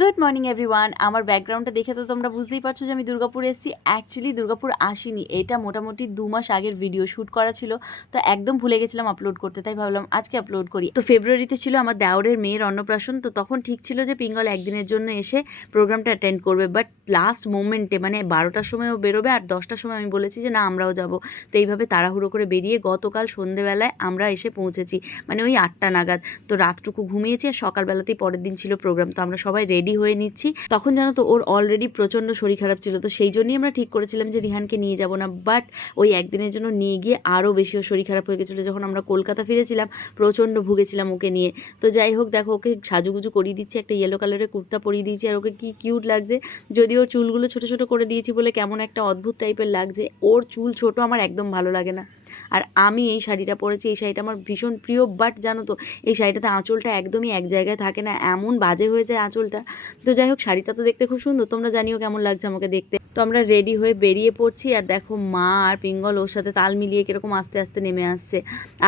Good morning everyone আমার ব্যাকগ্রাউন্ডটা দেখে তো তোমরা বুঝতেই পারছ যে আমি দুর্গাপুর এসেছি। অ্যাকচুয়ালি দুর্গাপুর আসিনি। এটা মোটামুটি দু মাস আগের ভিডিও শ্যুট করা ছিল। তো একদম ভুলে গেছিলাম আপলোড করতে, তাই ভাবলাম আজকে আপলোড করি। তো ফেব্রুয়ারিতে ছিল আমার দেওরের মেয়ের অন্নপ্রাশন। তো তখন ঠিক ছিল যে পিঙ্গল একদিনের জন্য এসে প্রোগ্রামটা অ্যাটেন্ড করবে। বাট লাস্ট মোমেন্টে মানে বারোটার সময়ও বেরোবে আর দশটার সময় আমি বলেছি যে, না, আমরাও যাব। তো এইভাবে তাড়াহুড়ো করে বেরিয়ে গতকাল সন্ধেবেলায় আমরা এসে পৌঁছেছি। মানে ওই আটটা নাগাদ। তো রাতটুকু ঘুমিয়েছি আর সকালবেলাতেই পরের দিন ছিল প্রোগ্রাম তো আমরা সবাই রেডি হয়ে নিচ্ছি। তখন জানো তো, ওর অলরেডি প্রচণ্ড শরীর খারাপ ছিল। তো সেই জন্যই আমরা ঠিক করেছিলাম যে রিহানকে নিয়ে যাব না। বাট ওই একদিনের জন্য নিয়ে গিয়ে আরও বেশি ওর শরীর খারাপ হয়ে গেছিল। যখন আমরা কলকাতা ফিরেছিলাম, প্রচণ্ড ভুগেছিলাম ওকে নিয়ে। তো যাই হোক, দেখো, ওকে সাজুগুজু করিয়ে দিচ্ছি, একটা ইয়েলো কালারের কুর্তা পরিয়ে দিয়েছি। আর ওকে কি কিউট লাগছে, যদি ওর চুলগুলো ছোটো ছোটো করে দিয়েছি বলে কেমন একটা অদ্ভুত টাইপের লাগছে, ওর চুল ছোট আমার একদম ভালো লাগে না। আর আমি এই শাড়িটা পরেছি, এই শাড়িটা আমার ভীষণ প্রিয়। বাট জানো তো, এই শাড়িটাতে আঁচলটা একদমই এক জায়গায় থাকে না, এমন বাজে হয়ে যায় আঁচলটা। তো যাই হোক শাড়িটা তো দেখতে খুব সুন্দর। তোমরা জানিও কেমন লাগছে আমাকে দেখতে। তো আমরা রেডি হয়ে বেরিয়ে পড়ছি আর দেখো মা আর পিঙ্গল ওর সাথে তাল মিলিয়ে কীরকম আস্তে আস্তে নেমে আসছে।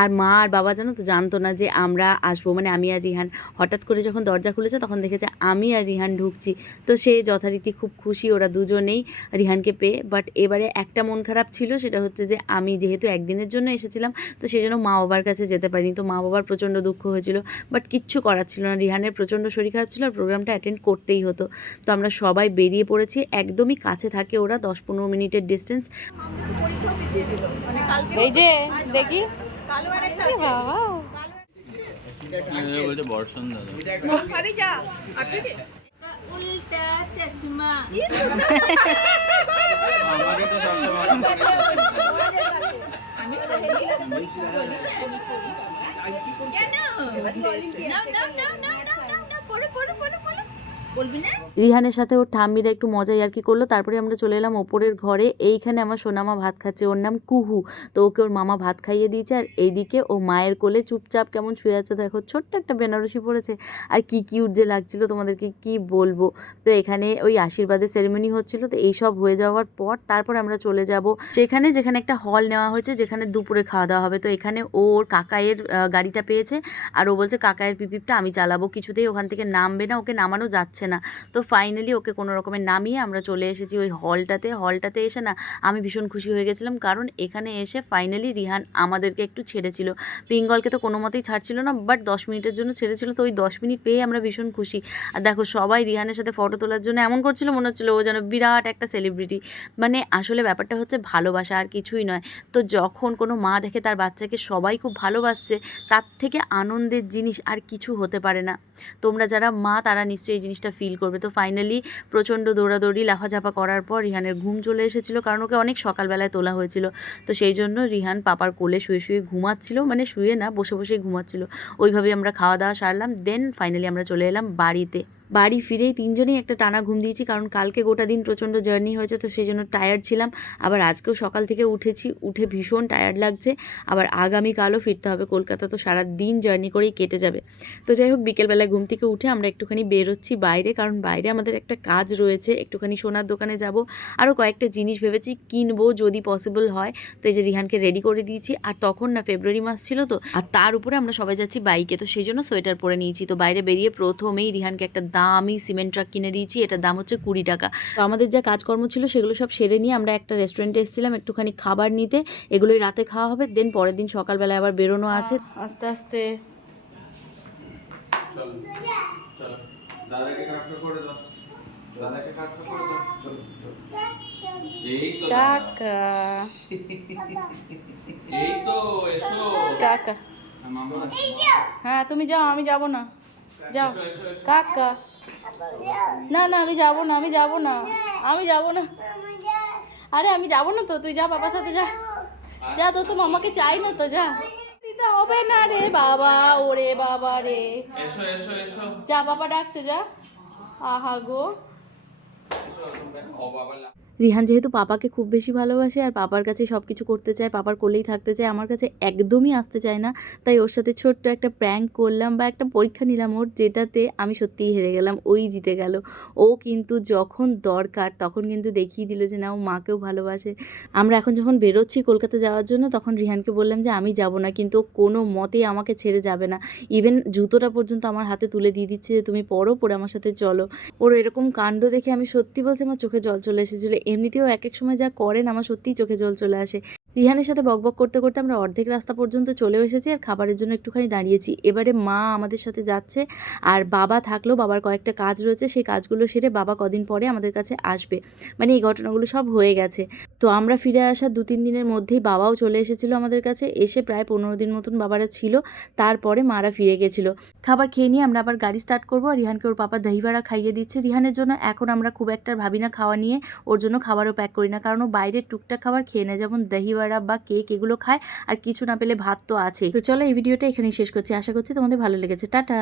আর মা আর বাবা জানো তো জানতো না যে আমরা আসব মানে আমি আর রিহান। হঠাৎ করে যখন দরজা খুলেছে তখন দেখেছে আমি আর রিহান ঢুকছি। তো সে যথারীতি খুব খুশি, ওরা দুজনেই রিহানকে পেয়ে। বাট এবারে একটা মন খারাপ ছিল, সেটা হচ্ছে যে আমি যেহেতু একদিনের জন্য এসেছিলাম, তো সেই জন্য মা বাবার কাছে যেতে পারিনি। তো মা বাবার প্রচণ্ড দুঃখ হয়েছিল। বাট কিচ্ছু করার ছিল না। রিহানের প্রচণ্ড শরীর খারাপ ছিল আর প্রোগ্রামটা অ্যাটেন্ড করতেই হতো। তো আমরা সবাই বেরিয়ে পড়েছি, একদমই কাছে থাকে ওরা দশ পনেরো মিনিটের ডিস্টেন্স এই যে দেখি। বাবা। বলছে বর্ষণ দাদা। উল্টা চশমা। কেন? রিহানের সাথে ওর ঠাম্মিরা একটু মজাই আর কি করল। তারপরে আমরা চলে এলাম ওপরের ঘরে। এইখানে আমার সোনামা ভাত খাচ্ছে। ওর নাম কুহু। তো ওকে ওর মামা ভাত খাইয়ে দিয়েছে। আর এইদিকে ও মায়ের কোলে চুপচাপ কেমন শুয়ে আছে দেখো, ছোট্ট একটা বেনারসি পড়েছে আর কি কিউট যে লাগছিল তোমাদেরকে কি বলব? তো এখানে ওই আশীর্বাদের সেরেমনি হচ্ছিল। তো এইসব হয়ে যাওয়ার পর তারপর আমরা চলে যাব সেখানে, যেখানে একটা হল নেওয়া হয়েছে, যেখানে দুপুরে খাওয়া দাওয়া হবে। তো এখানে ওর কাকায়ের গাড়িটা পেয়েছে। আর ও বলছে কাকায়ের পিপিপটা আমি চালাবো। কিছুতেই ওখান থেকে নামবে না। ওকে নামানো যাচ্ছে না। তো ফাইনালি ওকে কোনো রকমের নামিয়ে আমরা চলে এসেছি ওই হলটাতে হলটাতে এসে না আমি ভীষণ খুশি হয়ে গেছিলাম কারণ এখানে এসে ফাইনালি রিহান আমাদেরকে একটু ছেড়েছিল। পিঙ্গলকে তো কোনো মতেই ছাড়ছিল না বাট দশ মিনিটের জন্য ছেড়েছিল তো ওই দশ মিনিট পেয়ে আমরা ভীষণ খুশি। আর দেখো সবাই রিহানের সাথে ফটো তোলার জন্য এমন করছিল, মনে হচ্ছিল ও যেন বিরাট একটা সেলিব্রিটি মানে আসলে ব্যাপারটা হচ্ছে ভালোবাসা আর কিছুই নয়। তো যখন কোনো মা দেখে তার বাচ্চাকে সবাই খুব ভালোবাসছে, তার থেকে আনন্দের জিনিস আর কিছু হতে পারে না। তোমরা যারা মা, তারা নিশ্চয়ই এই জিনিসটা ফিল করবে। তো ফাইনালি প্রচণ্ড দৌড়াদৌড়ি, লাফাঝাপা করার পর রিহানের ঘুম চলে এসেছিল, কারণ ওকে অনেক সকালবেলায় তোলা হয়েছিল। তো সেই জন্য রিহান পাপার কোলে শুয়ে শুয়ে ঘুমাচ্ছিল মানে শুয়ে না, বসে বসেই ঘুমাচ্ছিল। ওইভাবে আমরা খাওয়া দাওয়া সারলাম দেন ফাইনালি আমরা চলে এলাম বাড়িতে। বাড়ি ফিরেই তিনজনেই একটা টানা ঘুম দিয়েছি, কারণ কালকে গোটা দিন প্রচণ্ড জার্নি হয়েছে, তো সেই জন্য টায়ার্ড ছিলাম। আবার আজকেও সকাল থেকে উঠেছি, উঠে ভীষণ টায়ার্ড লাগছে। আবার আগামীকালও ফিরতে হবে, কলকাতা তো সারা দিন জার্নি করেই কেটে যাবে। তো যাই হোক, বিকেলবেলায় ঘুম থেকে উঠে আমরা একটুখানি বেরোচ্ছি বাইরে, কারণ বাইরে আমাদের একটা কাজ রয়েছে, একটুখানি সোনার দোকানে যাব। আরও কয়েকটা জিনিস ভেবেছি কিনবো যদি পসিবল হয়। তো এই যে রিহানকে রেডি করে দিয়েছি, আর তখন না ফেব্রুয়ারি মাস ছিল তো, আর তার উপরে আমরা সবাই যাচ্ছি বাইকে তো সেই জন্য সোয়েটার পরে নিয়েছি। তো বাইরে বেরিয়ে প্রথমেই রিহানকে একটা দামি সিমেন্ট ট্রাক কিনে দিয়েছি এটার দাম হচ্ছে কুড়ি টাকা। তো আমাদের যা কাজকর্ম ছিল সেগুলো সব সেরে নিয়ে আমরা একটা রেস্টুরেন্টে এসেছিলাম একটুখানি খাবার নিতে এগুলোই রাতে খাওয়া হবে দেন পরের দিন সকালবেলায় আবার বেরোনো আছে। আস্তে আস্তে। চল চল দাদাকে করে দাও দাদাকে করে দাও চল চল এই তো দাদা। কাকা এই তো এসো কাকা হ্যাঁ, তুমি যাও আমি যাব না। যাও। এসো এসো এসো। কাকা না না আমি যাব না আমি যাব না। আমি যাব না। আরে আমি যাব না তো তুই যা বাবার সাথে যা। যা তো তো মামাকে চাই না তো যা। দিতে হবে না রে বাবা ওরে বাবা রে। এসো এসো এসো। যা বাবা ডাকছে যা। আহা গো। ও বাবা লা- রিহান যেহেতু পাপাকে খুব বেশি ভালোবাসে আর পাপার কাছে সব কিছু করতে চায়, পাপার কোলেই থাকতে চায়, আমার কাছে একদমই আসতে চায় না। তাই ওর সাথে ছোট্ট একটা প্র্যাঙ্ক করলাম বা একটা পরীক্ষা নিলাম ওর, যেটাতে আমি সত্যিই হেরে গেলাম, ওই জিতে গেল। ও কিন্তু যখন দরকার তখন কিন্তু দেখিয়ে দিল যে না, ও মাকেও ভালোবাসে। আমরা এখন যখন বেরোচ্ছি কলকাতা যাওয়ার জন্য, তখন রিহানকে বললাম যে, আমি যাব না। কিন্তু কোনো মতেই আমাকে ছেড়ে যাবে না। ইভেন জুতোটা পর্যন্ত আমার হাতে তুলে দিয়ে দিচ্ছে যে, তুমি পরো, পরে আমার সাথে চলো। ওর এরকম কাণ্ড দেখে আমি সত্যি বলছি, আমার চোখে জল চলে এসেছিল। এমনিতেও এক এক সময় যা করেন, আমার সত্যিই চোখে জল চলে আসে। রিহানের সাথে বকবক করতে করতে আমরা অর্ধেক রাস্তা পর্যন্ত চলেও এসেছি আর খাবারের জন্য একটুখানি দাঁড়িয়েছি। এবারে মা আমাদের সাথে যাচ্ছে আর বাবা থাকলেও বাবার কয়েকটা কাজ রয়েছে, সেই কাজগুলো সেরে বাবা কদিন পরে আমাদের কাছে আসবে। মানে এই ঘটনাগুলো সব হয়ে গেছে। তো আমরা ফিরে আসার দু, তিন দিনের মধ্যেই বাবাও চলে এসেছিল আমাদের কাছে। এসে প্রায় পনেরো দিন মতন বাবারা ছিল। তারপরে মারা ফিরে গেছিল। খাবার খেয়ে নিয়ে আমরা আবার গাড়ি স্টার্ট করব আর রিহানকে ওর পাপা দহিবাড়া খাইয়ে দিচ্ছে। রিহানের জন্য এখন আমরা খুব একটা ভাবি না খাওয়া নিয়ে। ওর জন্য খাবারও প্যাক করি না। কারণ ও বাইরের টুকটাক খাবার খেয়ে নেয়। যেমন দহিবাড়া বা কেক এগুলো খায়। আর কিছু না পেলে ভাত তো আছে তো চলো এই ভিডিওটা এখানেই শেষ করছি। আশা করছি তোমাদের ভালো লেগেছে। টাটা!